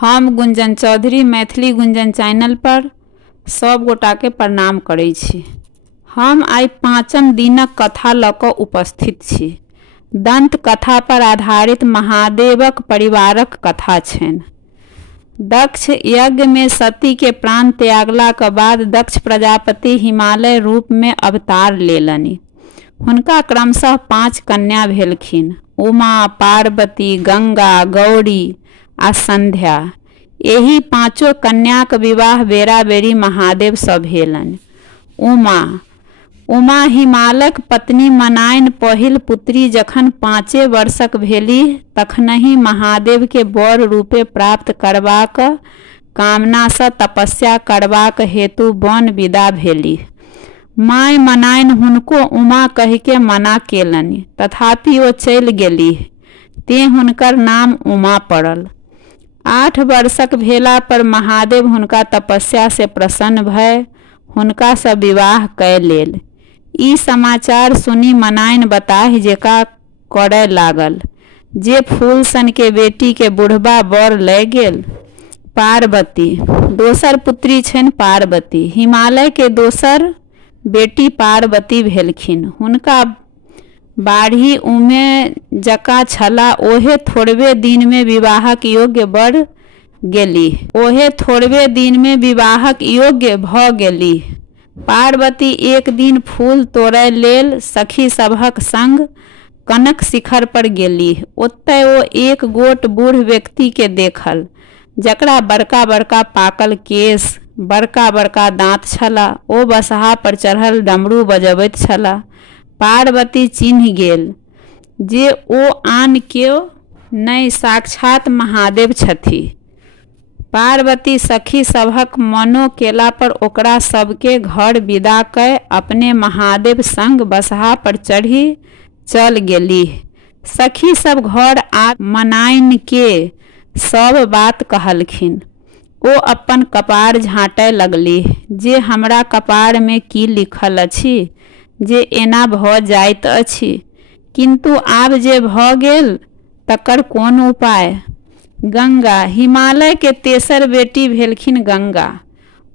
हम गुंजन चौधरी मैथिली गुंजन चैनल पर सब गोटा के प्रणाम करै छी। हम आई 5म दिनक कथा लऽ कऽ उपस्थित छी। दंत कथा पर आधारित महादेवक परिवारक कथा छनि। दक्ष यज्ञ में सती के प्राण त्यागला के बाद दक्ष प्रजापति हिमालय रूप में अवतार लेलनि। हुनका क्रमशः 5 कन्या भेलखिन: उमा, पार्वती, गंगा, गौरी आ संध्या। एही 5 कन्याक विवाह बेरा बेरी महादेव सँ भेलनि। उमा हिमालयक पत्नी मनाइन पहिल पुत्री जखन 5 वर्षक भेलीह तखनहि महादेव के बर रूपे प्राप्त करबाक कामना सँ तपस्या करबाक हेतु वन विदा भेलीह। माय मनाइन हुनको उमा कहि के मना केलनि, तथापि ओ चलि गेलीह, तें हुनकर नाम उमा पड़ल। 8 वर्षक भेला पर महादेव हुनका तपस्या से प्रसन्न भय हुनका सँ विवाह कय लेल। ई समाचार सुनी मनाइन बताहि जेका करय लागल जे फूल सन के बेटी के बुढ़बा बर लय गेल। पार्वती दोसर पुत्री छनि पार्वती। हिमालय के दोसर बेटी पार्वती भेलखिन। हुनका बाढ़ी उमे जका छला ओहे थोड़बे दिन में विवाहक योग्य बर गेलीह। भ गेलीह। पार्वती एक दिन फूल तोड़य लेल सखी सभक संग कनक शिखर पर गेलीह। ओतय ओ एक गोट बूढ़ व्यक्ति के देखल, जकरा बड़का बड़का पाकल केश, बड़का बड़का दांत छला। ओ बसहा पर चढ़ल डमरू बजबैत छला। पार्वती चिन्ह गेल जे ओ आन केओ नहि, साक्षात महादेव छथि। पार्वती सखी सभक मनो केला पर ओकरा सबके घर विदा कय अपने महादेव संग बसहा पर चढ़ी चल गेलीह। सखी सब घर आ मनाइन के सब बात कहलखिन। ओ अपन कपार झाँटय लगलीह जे हमरा कपार में की लिखल अछि जे एना भ जाइत अछि, किंतु आब जे भ गेल तकर कोन उपाय। गंगा हिमालय के तेसर बेटी भेलखिन गंगा।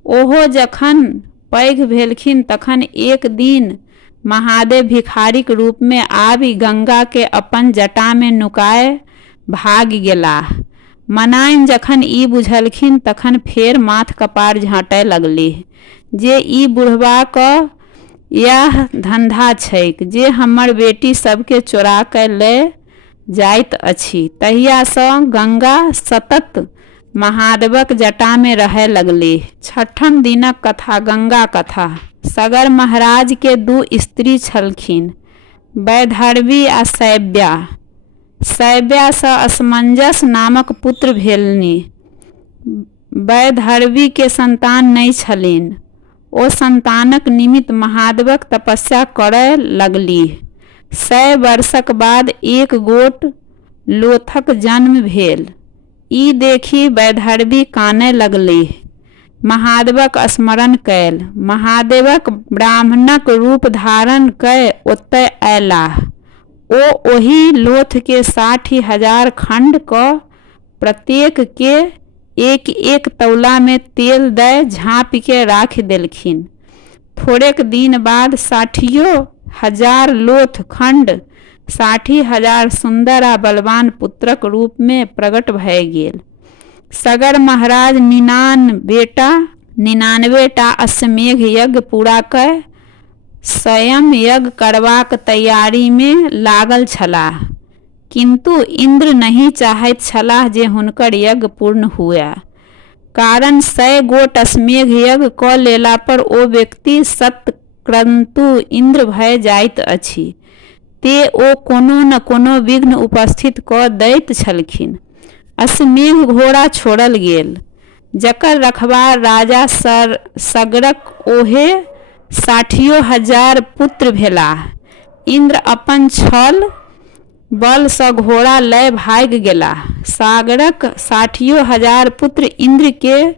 ओहो जखन पैघ भेलखिन तखन एक दिन महादेव भिखारीक रूप में आबि गंगा के अपन जटा में नुकाय भागि गेलाह। मनाइन जखन ई बुझलखिन तखन फेर माथ कपार झाँटय लगलीह जे ई बुढ़बा क इएह धंधा छैक जे हमर बेटी सबके चोरा कय ले जाइत अछि। तहिया सँ गंगा सतत महादेवक जटा में रहय लगलीह। 6ठम दिनक कथा। गंगा कथा। सगर महाराज के 2 स्त्री छलखिन, वैदर्भी आ शैव्या। शैव्या सँ असमंजस नामक पुत्र भेलनि। वैदर्भी के संतान नहि छलनि। ओ संतानक निमित्त महादेवक तपस्या करय लगलीह। 100 वर्षक बाद एक गोट लोथक जन्म भेल। ई देखि वैदर्भी कानय लगलीह, महादेवक स्मरण कयल। महादेवक ब्राह्मणक रूप धारण कय ओतय अयलाह। ओ ओहि लोथ के 60,000 खंड क प्रत्येक के 1-1 तौला में तेल दय झाँपि के राखि देलखिन। थोड़ेक दिन बाद 60,000 लोथ खंड 60,000 सुंदर आ बलवान पुत्रक रूप में प्रकट भय गेल। सगर महाराज 99 टा अश्वमेघ यज्ञ पूरा कय स्वयं यज्ञ करबाक तैयारी में लागल छलाह, किंतु इंद्र नहीं चाहैत छलाह जे हुनकर यज्ञ पूर्ण हुए। कारण 100 गोट अश्वमेघ यज्ञ क लेला पर ओ व्यक्ति सत्क्रतु इंद्र भय जाइत अछि, ते ओ कोनो न कोनो विघ्न उपस्थित क दैत छलखिन। अश्वमेघ घोड़ा छोड़ल गेल, जकर रखवार राजा सगरक ओहे 60,000 पुत्र भेलाह। इंद्र अपन छल बल सँ घोड़ा लय भागि गेलाह। सागरक 60,000 पुत्र इंद्र के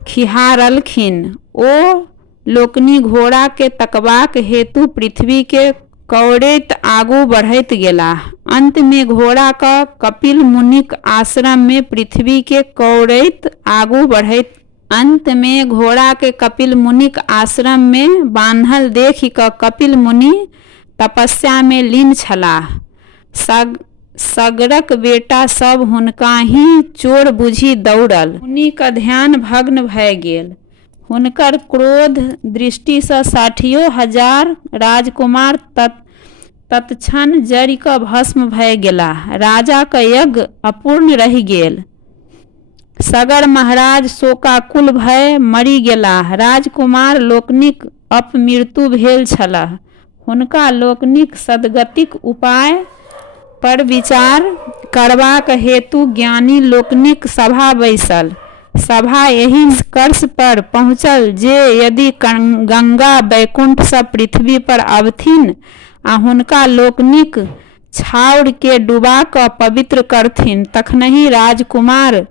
खिहारलखिन। ओ लोकनि घोड़ा के तकबाक हेतु पृथ्वी के कौड़ैत आगू बढ़ैत गेला। अंत में घोड़ा का कपिल मुनिक आश्रम में पृथ्वी के कौड़ैत आगू बढ़ैत अंत में घोड़ा के कपिल मुनिक आश्रम में बान्हल देखि क कपिल मुनि तपस्या में लीन छलाह। सगरक बेटा सब हुनका ही चोर बुझि दौड़ल। मुनि का ध्यान भग्न भय गेल। हुनकर क्रोध दृष्टि सँ 60,000 राजकुमार तत्क्षण जरि क भस्म भय गेला। राजा का यज्ञ अपूर्ण रहि गेल। सगर महाराज शोकाकुल भय मरि गेलाह। राजकुमार लोकनिक अपमृत्यु भेल छलह। हुनका लोकनिक सद्गतिक उपाय पर विचार करबाक हेतु ज्ञानी लोकनिक सभा बैसल। सभा एहि निष्कर्ष पर पहुँचल जे यदि गंगा वैकुंठ सँ पृथ्वी पर अबथिन आ हुनका लोकनिक छाउर के डुबा क पवित्र करथिन तखनहि राजकुमार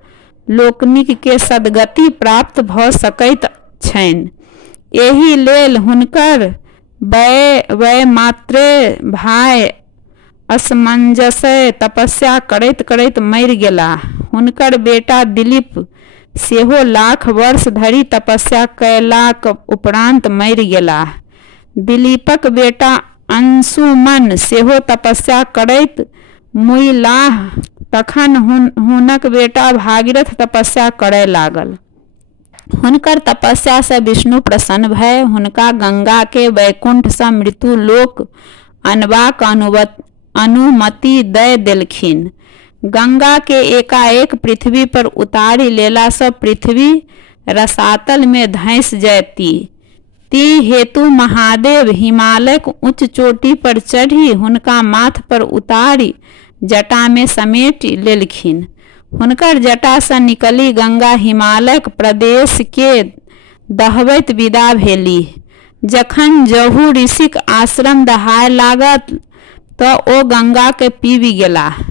लोकनिक के सद्गति प्राप्त भ सकैत छनि। एहि लेल हुनकर वै मात्रे भाय असमंजस्य तपस्या करैत करैत मरि गेलाह। हुनकर बेटा दिलीप सेहो लाख वर्ष धरि तपस्या कयलाक उपरांत मरि गेलाह। दिलीपक बेटा अंशुमन सेहो तपस्या करैत मुइलाह। तखन हुनक बेटा भागीरथ तपस्या करय लागल। हुनकर तपस्या से विष्णु प्रसन्न भय हुनका गंगा के वैकुंठ सँ मृत्यु लोक अनबाक अनुमति दय देलखिन। गंगा के एकाएक पृथ्वी पर उतारी लेला सँ पृथ्वी रसातल में धंस जैती। ती हेतु महादेव हिमालयक उच्च चोटी पर चढ़ी हुनका माथ पर उतारी जटा में समेटि लेलखिन। हुनकर जटा सँ निकली गंगा हिमालयक प्रदेश के दहबैत विदा भेलीह। जखन जहू ऋषिक आश्रम दहाय लागल तऽ ओ गंगा के पीबि गेलाह।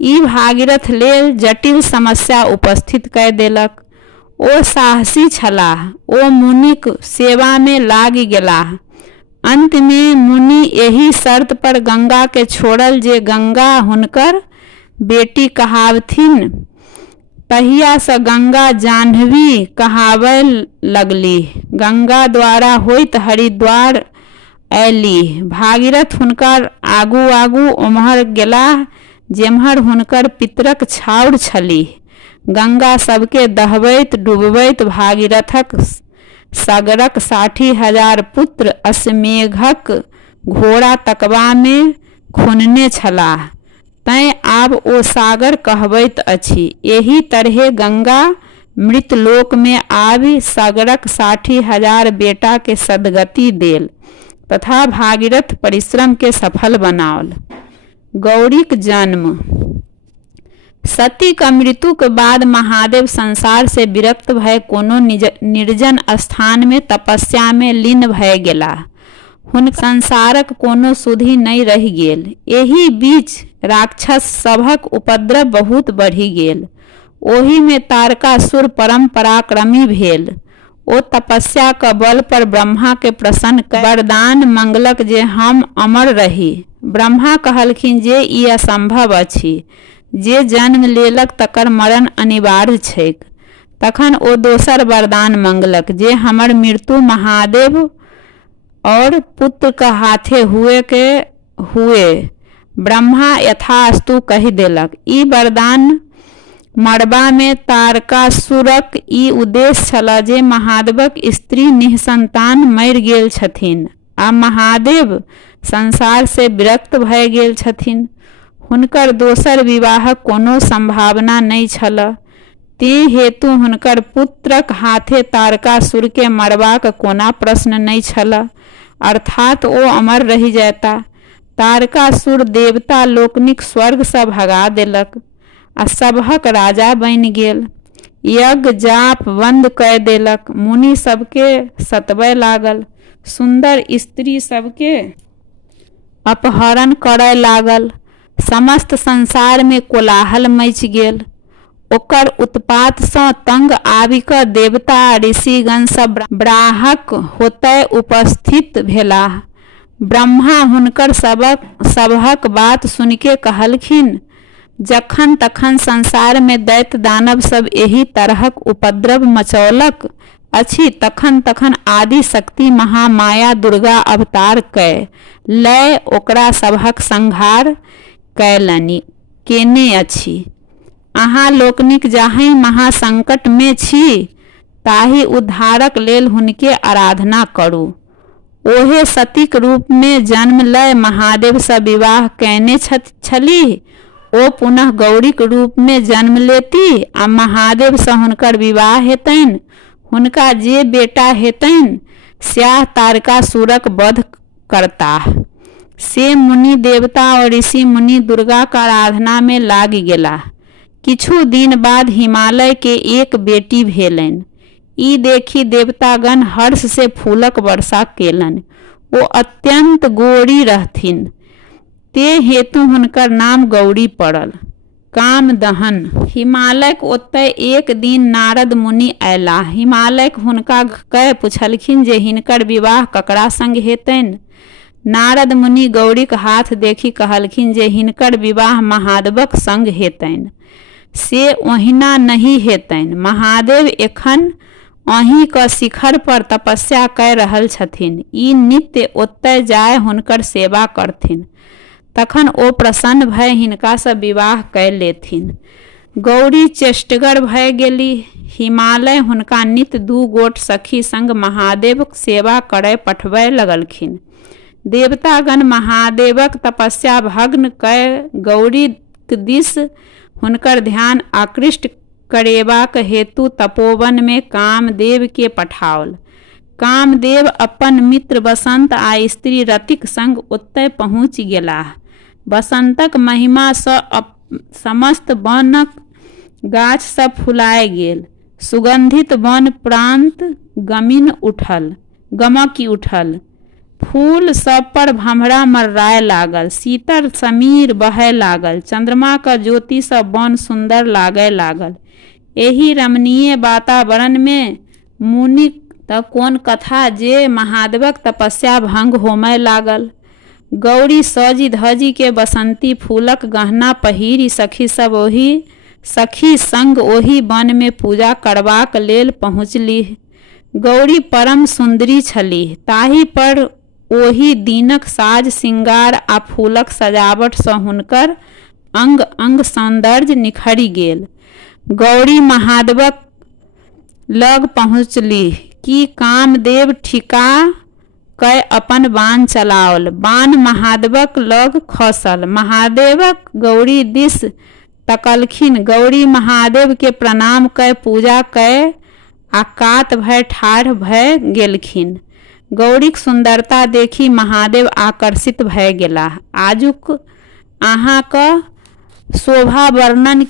ई भागीरथ लेल जटिल समस्या उपस्थित कय देलक। ओ साहसी छलाह। ओ मुनिक सेवा में लागि गेलाह। अंत में मुनि एहि शर्त पर गंगा के छोड़ल जे गंगा हुनकर बेटी कहावथिन। तहिया सँ गंगा जाह्नवी कहावय लगलीह। गंगा द्वारा होइत हरिद्वार अयलीह। भागीरथ हुनकर आगू आगू ओम्हर गेलाह जेम्हर हुनकर पितरक छाउर छलीह। गंगा सबके दहबैत डुबबैत भागीरथक सगरक 60,000 पुत्र अश्वमेघक घोड़ा तकबा में खुनने छलाह। तैं आब ओ सागर कहबैत अछि। एहि तरहे गंगा मृतलोक में आबि सागरक 60,000 बेटा के सद्गति देल तथा भागीरथ परिश्रम के सफल बनाओल। गौरीक जन्म। सती का मृत्यु के बाद महादेव संसार से विरक्त भय कोनो निर्जन स्थान में तपस्या में लीन भय गेला। हुन संसारक कोनो सुधि नहीं रहि गेल। एहि बीच राक्षस सभक उपद्रव बहुत बढ़ि गेल। ओहि में तारकासुर परम पराक्रमी भेल। ओ तपस्या का बल पर ब्रह्मा के प्रसन्न कर वरदान मंगलक जे हम अमर रही। ब्रह्मा कहलखिन जे ई असंभव अछि। जे जन्म लेलक तकर मरण अनिवार्य छैक। तखन ओ दोसर वरदान मंगलक जे हमर मृत्यु महादेव और पुत्र का हाथे हुए। ब्रह्मा यथास्तु कहि देलक। ई वरदान मरबा में तारकासुरक ई उद्देश्य छल जे महादेवक स्त्री निःसंतान मरि गेल छथिन आ महादेव संसार से विरक्त भय गेल छथिन। हुनकर दोसर विवाहक कोनो संभावना नहीं छल। ते हेतु हुनकर पुत्रक हाथे तारकासुर के मरबाक कोना प्रश्न नहीं छल। अर्थात ओ अमर रहि जैता। तारकासुर देवता लोकनिक स्वर्ग सँ भगा देलक आ सभक राजा बनि गेल। यज्ञ जाप बंद कय देलक। मुनि सबके सतबय लागल। सुंदर स्त्री सबके अपहरण करय लागल। समस्त संसार में कोलाहल मचि गेल। ओकर उत्पात सँ तंग आबि क देवता ऋषिगण सब ब्राहक होतय उपस्थित भेलाह। ब्रह्मा हुनकर सबहक बात सुनिके कहलखिन, जखन तखन संसार में दैत्य दानव सब एही तरहक उपद्रव मचौलक अछि, तखन तखन आदि शक्ति महामाया दुर्गा अवतार कय लय ओकरा सबहक संहार केने अछि। अहाँ लोकनिक जाहि महासंकट में छी ताहि उद्धारक लेल हुनके आराधना करू। ओहे सतीक रूप में जन्म लय महादेव सँ विवाह कयने छलीह, ओ पुनः गौरीक रूप में जन्म लेती आ महादेव सँ हुनकर विवाह हेतनि। हुनका जे बेटा हेतनि स्याह तारकासुरक वध करताह। से मुनि देवता और ऋषि मुनि दुर्गा का आराधना में लागि गेलाह। किछु दिन बाद हिमालय के एक बेटी भेलनि। ई देखी देवतागण हर्ष से फूलक वर्षा केलनि। ओ अत्यंत गोरी रहथिन, ते हेतु हुनकर नाम गौरी पड़ल। काम दहन। हिमालयक ओतय एक दिन नारद मुनि अयलाह। हिमालय हुनका कय पुछलखिन जे हिनकर विवाह ककरा संग हेतनि। नारद मुनि गौरीक हाथ देखी कहलखिन जे हिनकर विवाह महादेवक संग हेतनि। से ओहिना नहीं हेतनि। महादेव एखन अहीं क शिखर पर तपस्या कय रहल छथिन। ई नित्य ओतय जाय हुनकर सेवा करथिन, तखन ओ प्रसन्न भय हिनका सँ विवाह कय लेथिन। गौरी चेष्टगर भय गेली। हिमालय हुनका नित्य 2 गोट सखी संग महादेवक सेवा करय पठबय लगलखिन। देवतागण महादेवक तपस्या भग्न कय गौरी दिस हुनकर ध्यान आकृष्ट करेबाक हेतु तपोवन में कामदेव के पठाओल। कामदेव अपन मित्र बसंत आ स्त्री रतिक संग ओतय पहुँच गेलाह। बसंतक महिमा सँ समस्त वनक गाछ सब फुलाय गेल। सुगंधित वन प्रांत गमकी उठल। फूल सब पर भंवरा मर्राय लागल। शीतल समीर बहय लागल। चंद्रमा का ज्योति सँ वन सुंदर लागय लागल। एही रमणीय वातावरण में मुनि त कोन कथा जे महादेवक तपस्या भंग होमय लागल। गौरी सजी धजी के बसंती फूलक गहना पहिरी सखी संग ओही वन में पूजा करबाक लेल पहुँचलीह। गौरी परम सुंदरी छलीह, ताहि पर ओही दिनक साज श्रृंगार आ फूलक सजावट सँ हुनकर अंग अंग सौंदर्य निखरि गेल। गौरी महादेवक लग पहुँचलीह कि कामदेव ठिका कय अपन बाण चलाओल। बाण महादेवक लग खसल। महादेवक गौरी दिस तकलखिन। गौरी महादेव के प्रणाम कय पूजा कय आकात भय ठाढ़ भय गेलखिन। गौरीक सुंदरता देखी महादेव आकर्षित भय गेलाह। आजुक अहाँक शोभा वर्णन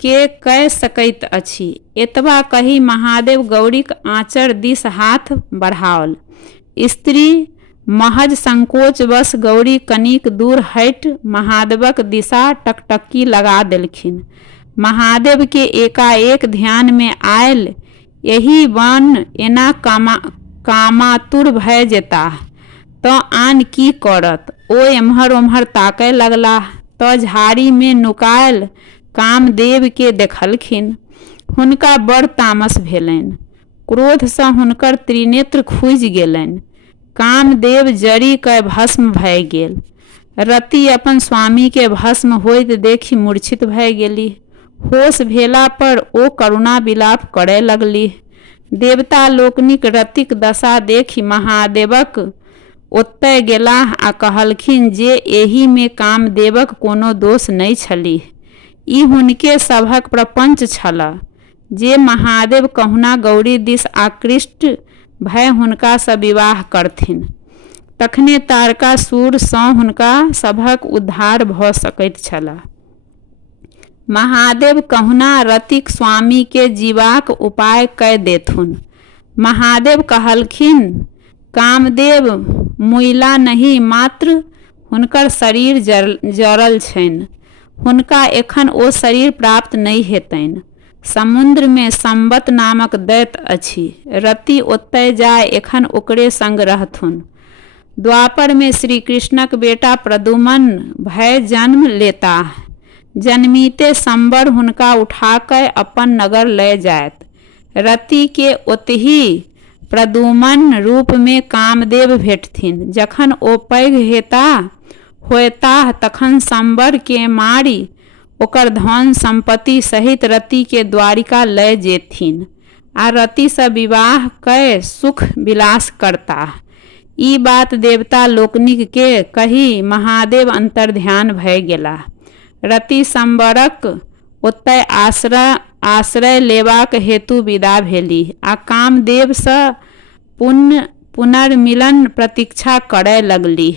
के कय सकैत अछि। एतबा कही महादेव गौरीक आँचर दिस हाथ बढ़ाओल। स्त्री महज संकोच वश गौरी कनिक दूर हटि महादेवक दिशा टकटकी लगा देलखिन। महादेव के एकाएक ध्यान में आयल, यही वन एना कामातुर भय जेताह तऽ आन की करत। ओ एम्हर ओम्हर ताकय लगलाह तऽ झाड़ी में नुकायल कामदेव के देखलखिन। हुनका बड़ तामस भेलनि। क्रोध सँ हुनकर त्रिनेत्र खुजि गेलनि। कामदेव जरि कय भस्म भय गेल। रति अपन स्वामी के भस्म होइत देखि मूर्छित भय गेली। होश भेला पर ओ करुणा विलाप करय लगलीह। देवता लोकनिक रतिक दशा देखि महादेवक ओतय गेलाह आ कहलखिन जे एहि में कामदेवक कोनो दोष नहि छलीह। ई हुनके सभक प्रपंच छल जे महादेव कहुना गौरी दिस आकृष्ट भय हुनका सँ विवाह करथिन। तखने तारकासुर सँ हुनका सभक उद्धार भऽ सकैत छल। महादेव कहुना रतिक स्वामी के जीवाक उपाय कय देथुन। महादेव कहलखिन, कामदेव मुइला नहीं, मात्र हुनकर शरीर जरल छनि। हुनका एखन ओ शरीर प्राप्त नहीं हेतनि। समुद्र में संबत नामक दैत्य अछि। रति ओतय जाय एखन ओकरे संग रहथुन। द्वापर में श्री कृष्णक बेटा प्रद्युमन भय जन्म लेता। जन्मीते संबर हुनका उठाकर अपन नगर ले जायत। रति के ओतहि प्रद्युमन रूप में कामदेव भेटथिन। जखन ओ पैघ होता तखन संबर के मारी ओकर धन संपत्ति सहित रति के द्वारिका लय जेथिन आ रति से विवाह कय सुख विलास करता। ई बात देवता लोकनिक के कही महादेव अंतर्ध्यान भय गेला। रति संबरक ओतय आश्रय लेबाक हेतु विदा भेली आ कामदेव सँ पुनर्मिलन प्रतीक्षा करय लगली।